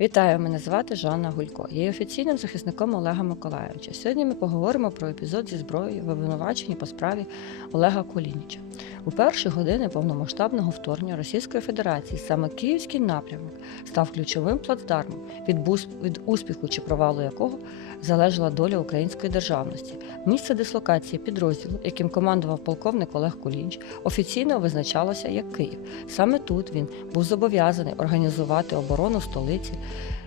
Вітаю, мене звати Жанна Гулько. Я є офіційним захисником Олега Миколаєвича. Сьогодні ми поговоримо про епізод зі зброєю в обвинуваченні по справі Олега Кулініча. У перші години повномасштабного вторгнення Російської Федерації саме київський напрямок став ключовим плацдармом, від, успіху чи провалу якого залежала доля української державності. Місце дислокації підрозділу, яким командував полковник Олег Кулініч, офіційно визначалося як Київ. Саме тут він був зобов'язаний організувати оборону столиці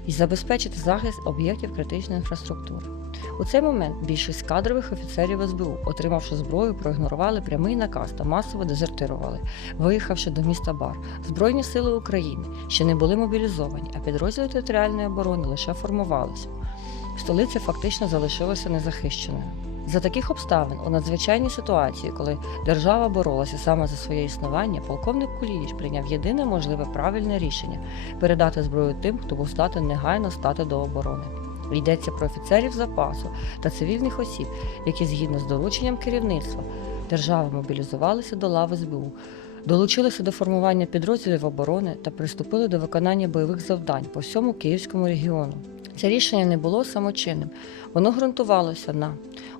і забезпечити захист об'єктів критичної інфраструктури. У цей момент більшість кадрових офіцерів СБУ, отримавши зброю, проігнорували прямий наказ та масово дезертирували, виїхавши до міста Бар. Збройні сили України ще не були мобілізовані, а підрозділи територіальної оборони лише формувалися. Столиця фактично залишилася незахищеною. За таких обставин у надзвичайній ситуації, коли держава боролася саме за своє існування, полковник Кулініч прийняв єдине можливе правильне рішення передати зброю тим, хто був здатен негайно стати до оборони. Йдеться про офіцерів запасу та цивільних осіб, які згідно з дорученням керівництва держави мобілізувалися до лави СБУ, долучилися до формування підрозділів оборони та приступили до виконання бойових завдань по всьому Київському регіону. Це рішення не було самочинним, воно ґрунтувалося на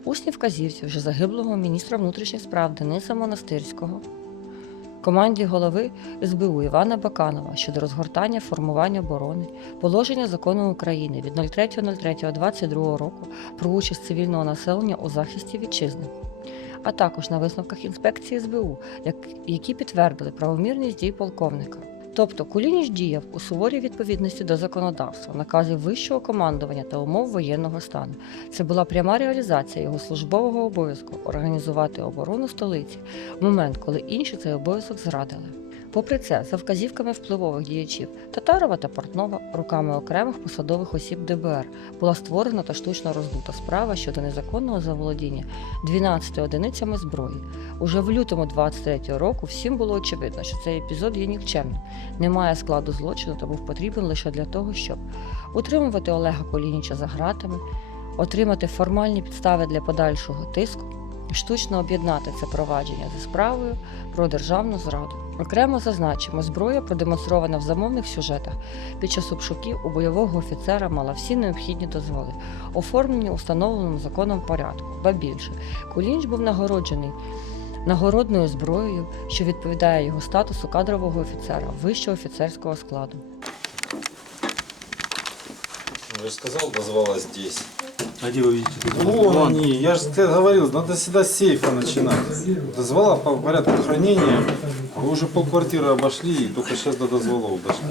усній вказівці вже загиблого міністра внутрішніх справ Дениса Монастирського, команді голови СБУ Івана Баканова щодо розгортання формування оборони, положення закону України від 03.03.22 року про участь цивільного населення у захисті вітчизни, а також на висновках інспекції СБУ, які підтвердили правомірність дій полковника. Тобто Кулініч діяв у суворій відповідності до законодавства, наказів вищого командування та умов воєнного стану. Це була пряма реалізація його службового обов'язку організувати оборону столиці в момент, коли інші цей обов'язок зрадили. Попри це, за вказівками впливових діячів Татарова та Портнова руками окремих посадових осіб ДБР була створена та штучно роздута справа щодо незаконного заволодіння 12 одиницями зброї. Уже в лютому 23 року всім було очевидно, що цей епізод є нікчемним, не має складу злочину та був потрібен лише для того, щоб утримувати Олега Колініча за ґратами, отримати формальні підстави для подальшого тиску, штучно об'єднати це провадження зі справою про державну зраду. Окремо зазначимо, зброя, продемонстрована в замовних сюжетах, під час обшуків у бойового офіцера мала всі необхідні дозволи, оформлені у встановленому законом порядку. Ба більше, Кулінч був нагороджений нагородною зброєю, що відповідає його статусу кадрового офіцера вищого офіцерського складу. Я же сказал, дозвала здесь. А где вы видите? тут? Вон Вон. они, я же тебе говорил, надо всегда с сейфа начинать. Дозвола по порядку хранения, вы уже полквартиры обошли и только сейчас до дозволов дошли.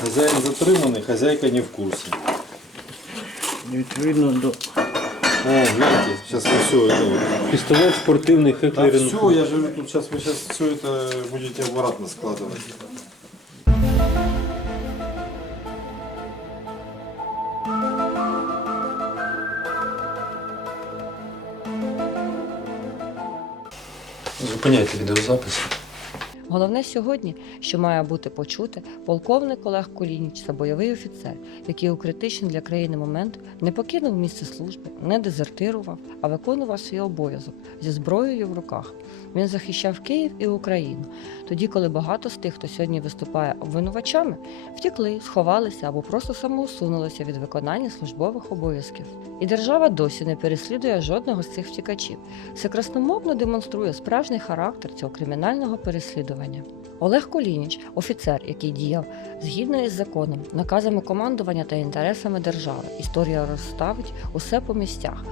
Хозяин затриманный, хозяйка не в курсе. Відповідно до О, гляньте, сейчас вы все это вот. пістолет спортивний Да Хеклер. все, я же говорю, тут сейчас вы сейчас все это будете обратно складывать. Зупиняйте відеозапис. Головне сьогодні, що має бути почуте, полковник Олег Колініч та бойовий офіцер, який у критичний для країни момент не покинув місце служби, не дезертирував, а виконував свій обов'язок зі зброєю в руках. Він захищав Київ і Україну, тоді, коли багато з тих, хто сьогодні виступає обвинувачами, втікли, сховалися або просто самоусунулися від виконання службових обов'язків. І держава досі не переслідує жодного з цих втікачів. Це красномовно демонструє справжній характер цього кримінального переслідування. Олег Колініч, офіцер, який діяв згідно із законом, наказами командування та інтересами держави. Історія розставить усе по місцях.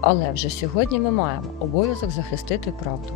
Але вже сьогодні ми маємо обов'язок захистити правду.